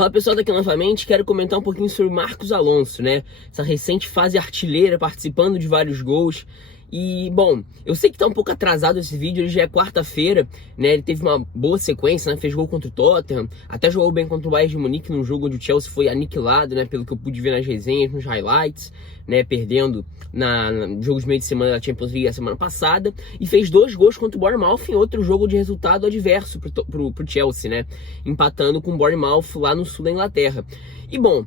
Fala pessoal, daqui novamente, quero comentar um pouquinho sobre Marcos Alonso, né? Essa recente fase artilheira, participando de vários gols. E, bom, eu sei que tá um pouco atrasado esse vídeo, hoje já é quarta-feira, né? Ele teve uma boa sequência, né? Fez gol contra o Tottenham, até jogou bem contra o Bayern de Munique num jogo onde o Chelsea foi aniquilado, né? Pelo que eu pude ver nas resenhas, nos highlights, né? Perdendo no jogo de meio de semana da Champions League a semana passada. E fez 2 gols contra o Bournemouth em outro jogo de resultado adverso pro Chelsea, né? Empatando com o Bournemouth lá no sul da Inglaterra. E bom,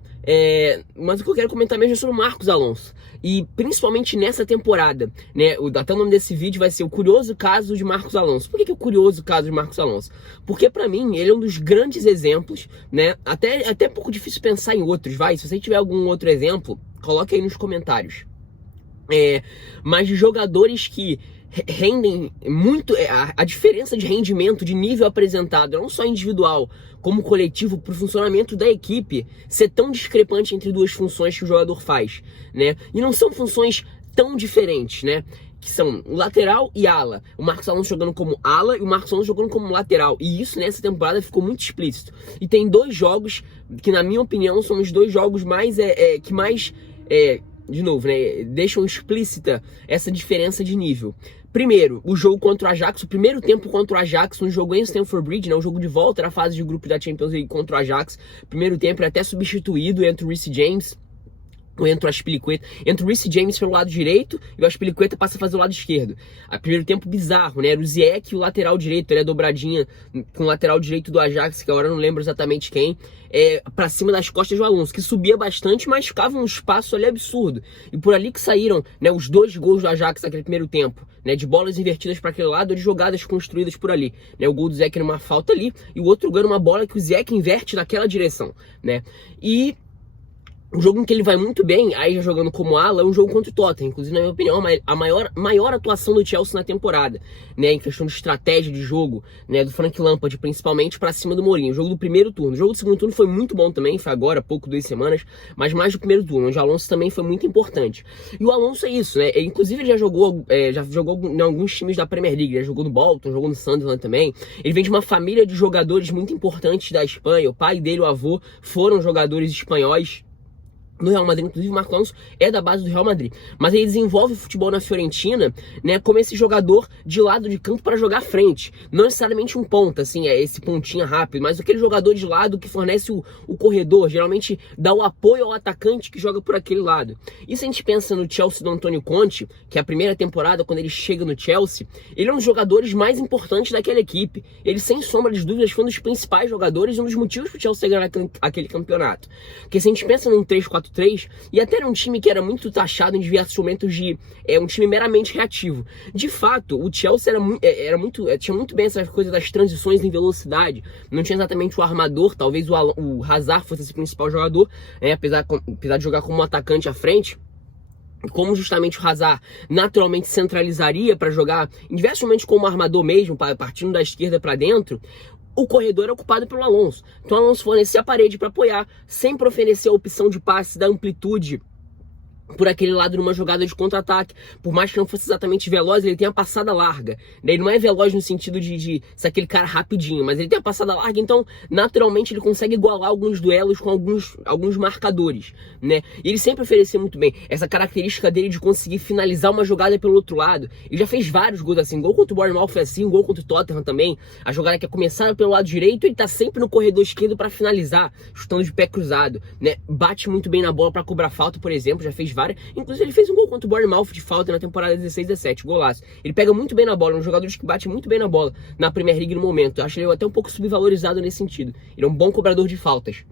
mas o que eu quero comentar mesmo é sobre o Marcos Alonso. E principalmente nessa temporada, né? Até o nome desse vídeo vai ser o curioso caso de Marcos Alonso. Por que é o curioso caso de Marcos Alonso? Porque pra mim ele é um dos grandes exemplos, né? Até um pouco difícil pensar em outros, vai. Se você tiver algum outro exemplo, coloque aí nos comentários. Mas de jogadores que rendem muito, a diferença de rendimento, de nível apresentado, não só individual, como coletivo, para o funcionamento da equipe, ser tão discrepante entre duas funções que o jogador faz, né? E não são funções tão diferentes, né? Que são lateral e ala. O Marcos Alonso jogando como ala e o Marcos Alonso jogando como lateral. E isso nessa temporada ficou muito explícito. E tem 2 jogos que, na minha opinião, são os 2 jogos mais que mais de novo, né, deixam explícita essa diferença de nível. Primeiro, o jogo contra o Ajax, o primeiro tempo contra o Ajax, um jogo em Stamford Bridge, né, um jogo de volta na fase de grupo da Champions League contra o Ajax. Primeiro tempo, ele até substituído entre o Reece James ou entre o Azpilicueta, entre o Reece James pelo lado direito e o Azpilicueta passa a fazer o lado esquerdo. Primeiro tempo bizarro, né? Era o Ziyech e o lateral direito, ele é dobradinha com o lateral direito do Ajax, que agora eu não lembro exatamente quem, pra cima das costas do Alonso, que subia bastante, mas ficava um espaço ali absurdo. E por ali que saíram, né, os 2 gols do Ajax naquele primeiro tempo, né? De bolas invertidas para aquele lado ou de jogadas construídas por ali, né? O gol do Ziyech numa falta ali e o outro gol numa bola que o Ziyech inverte naquela direção, né? E um jogo em que ele vai muito bem, aí já jogando como ala, é um jogo contra o Tottenham. Inclusive, na minha opinião, a maior atuação do Chelsea na temporada, né? Em questão de estratégia de jogo, né? Do Frank Lampard, principalmente, pra cima do Mourinho. O jogo do primeiro turno. O jogo do segundo turno foi muito bom também, foi agora, pouco, 2 semanas, mas mais do primeiro turno, onde o Alonso também foi muito importante. E o Alonso é isso, né? Inclusive, ele já jogou em alguns times da Premier League, já jogou no Bolton, jogou no Sunderland também. Ele vem de uma família de jogadores muito importantes da Espanha. O pai dele, o avô, foram jogadores espanhóis no Real Madrid. Inclusive o Marcos Alonso é da base do Real Madrid, mas ele desenvolve o futebol na Fiorentina, né, como esse jogador de lado de campo para jogar à frente, não necessariamente um ponta, assim, esse pontinha rápido, mas aquele jogador de lado que fornece o corredor, geralmente dá o apoio ao atacante que joga por aquele lado. Isso a gente pensa no Chelsea do Antônio Conte, que é a primeira temporada, quando ele chega no Chelsea, ele é um dos jogadores mais importantes daquela equipe. Ele, sem sombra de dúvidas, foi um dos principais jogadores e um dos motivos para o Chelsea ganhar aquele campeonato. Porque se a gente pensa num 3-4-3, e até era um time que era muito taxado em diversos momentos de um time meramente reativo. De fato, o Chelsea tinha muito bem essa coisa das transições em velocidade. Não tinha exatamente o armador, talvez o Hazard fosse esse principal jogador, apesar de jogar como um atacante à frente. Como justamente o Hazard naturalmente centralizaria para jogar em diversos momentos como armador mesmo, partindo da esquerda para dentro, o corredor é ocupado pelo Alonso. Então o Alonso fornecia a parede para apoiar, sempre oferecer a opção de passe da amplitude por aquele lado numa jogada de contra-ataque. Por mais que não fosse exatamente veloz, ele tem a passada larga. Ele não é veloz no sentido de ser aquele cara rapidinho, mas ele tem a passada larga, então naturalmente ele consegue igualar alguns duelos com alguns marcadores, né? E ele sempre oferecia muito bem essa característica dele de conseguir finalizar uma jogada pelo outro lado. Ele já fez vários gols assim, gol contra o Bournemouth foi assim, gol contra o Tottenham também. A jogada que é começada pelo lado direito, ele tá sempre no corredor esquerdo para finalizar, chutando de pé cruzado, né? Bate muito bem na bola para cobrar falta, por exemplo, já fez várias. Inclusive ele fez um gol contra o Bournemouth de falta na temporada 16-17, golaço. Ele pega muito bem na bola, é um jogador que bate muito bem na bola na Premier League no momento. Eu acho ele até um pouco subvalorizado nesse sentido. Ele é um bom cobrador de faltas,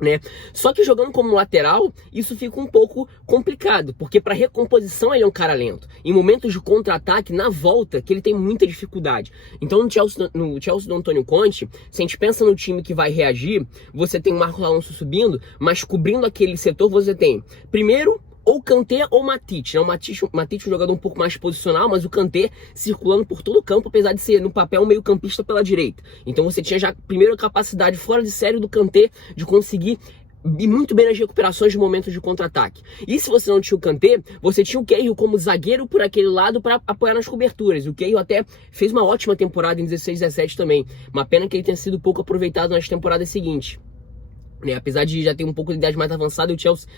né? Só que jogando como lateral, isso fica um pouco complicado, porque para recomposição ele é um cara lento. Em momentos de contra-ataque, na volta, que ele tem muita dificuldade. Então no Chelsea do Antônio Conte, se a gente pensa no time que vai reagir, você tem o Marcos Alonso subindo, mas cobrindo aquele setor você tem, primeiro, ou Kanté ou Matic, né? O Matic é um jogador um pouco mais posicional, mas o Kanté circulando por todo o campo, apesar de ser no papel meio campista pela direita. Então você tinha já primeiro a capacidade fora de série do Kanté de conseguir ir muito bem nas recuperações de momentos de contra-ataque. E se você não tinha o Kanté, você tinha o Cahill como zagueiro por aquele lado para apoiar nas coberturas. O Cahill até fez uma ótima temporada em 16-17 também. Uma pena que ele tenha sido pouco aproveitado nas temporadas seguintes. né? Apesar de já ter um pouco de idade mais avançada, o Chelsea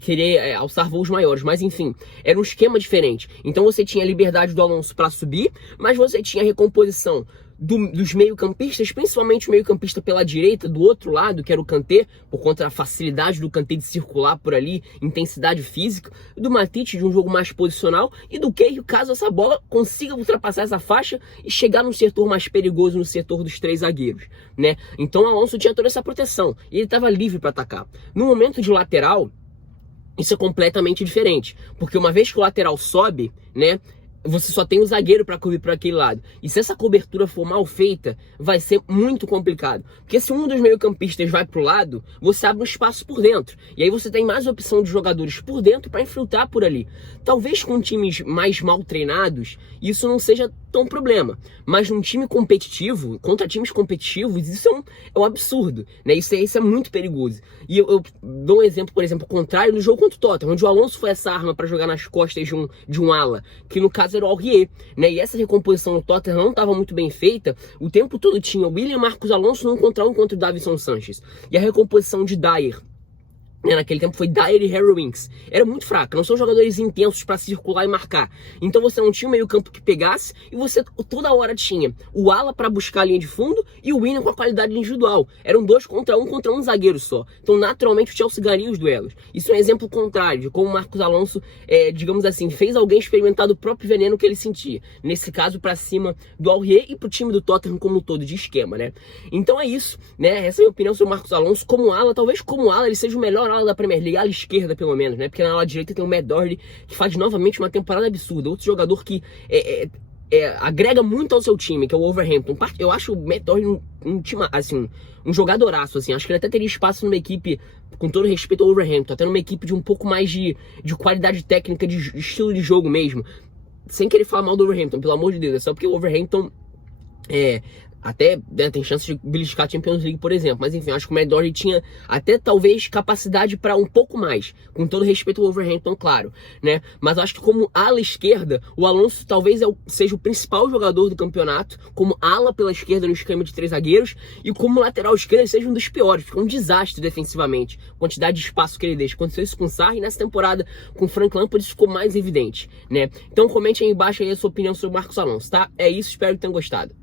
querer alçar voos maiores. Mas enfim, era um esquema diferente. Então você tinha a liberdade do Alonso para subir, mas você tinha a recomposição dos meio-campistas, principalmente o meio-campista pela direita, do outro lado, que era o Kanté, por conta da facilidade do Kanté de circular por ali, intensidade física, do Matic de um jogo mais posicional, e do Cahill, caso essa bola consiga ultrapassar essa faixa e chegar no setor mais perigoso, no setor dos 3 zagueiros, né? Então o Alonso tinha toda essa proteção, e ele estava livre para atacar. No momento de lateral, isso é completamente diferente, porque uma vez que o lateral sobe, né, você só tem o zagueiro para cobrir para aquele lado. E se essa cobertura for mal feita, vai ser muito complicado. Porque se um dos meio-campistas vai pro lado, você abre um espaço por dentro. E aí você tem mais opção de jogadores por dentro para infiltrar por ali. Talvez com times mais mal treinados, isso não seja tão problema. Mas num time competitivo, contra times competitivos, isso é um absurdo, né? Isso é muito perigoso. E eu dou um exemplo, por exemplo, contrário no jogo contra o Tottenham, onde o Alonso foi essa arma para jogar nas costas de um ala, que no caso era o Aurier, né? E essa recomposição no Tottenham não estava muito bem feita. O tempo todo tinha o William Marcos Alonso no 1 contra 1 contra o Davinson Sanchez. E a recomposição de Dyer, naquele tempo foi Dyer e Harry Winks. Era muito fraca, não são jogadores intensos para circular e marcar. Então você não tinha um meio campo que pegasse e você toda hora tinha o ala para buscar a linha de fundo e o Willian com a qualidade individual. Eram 2 contra um zagueiro só. Então naturalmente o Chelsea ganharia os duelos. Isso é um exemplo contrário de como o Marcos Alonso, digamos assim, fez alguém experimentar do próprio veneno que ele sentia. Nesse caso para cima do Aurier e pro time do Tottenham como um todo de esquema, né? Então é isso, né? Essa é a minha opinião sobre o Marcos Alonso como ala. Talvez como ala ele seja o melhor ala da Premier League, ala esquerda pelo menos, né? Porque na ala direita tem o Matt Doherty, que faz novamente uma temporada absurda. Outro jogador que agrega muito ao seu time, que é o Wolverhampton. Eu acho o Matt Doherty um time, assim, um jogadoraço, assim. Acho que ele até teria espaço numa equipe, com todo respeito ao Wolverhampton, até numa equipe de um pouco mais de qualidade técnica, de estilo de jogo mesmo. Sem querer falar mal do Wolverhampton, pelo amor de Deus, é só porque o Wolverhampton até, né, tem chance de beliscar a Champions League, por exemplo. Mas enfim, acho que o Matt Doherty tinha até talvez capacidade para um pouco mais, com todo respeito ao Wolverhampton, claro, né? Mas eu acho que como ala esquerda, o Alonso talvez seja o principal jogador do campeonato, como ala pela esquerda no esquema de 3 zagueiros, e como lateral esquerdo ele seja um dos piores, porque é um desastre defensivamente, a quantidade de espaço que ele deixa. Aconteceu isso com o Sarri, e nessa temporada com o Frank Lampard isso ficou mais evidente, né? Então comente aí embaixo aí a sua opinião sobre o Marcos Alonso, tá? É isso, espero que tenham gostado.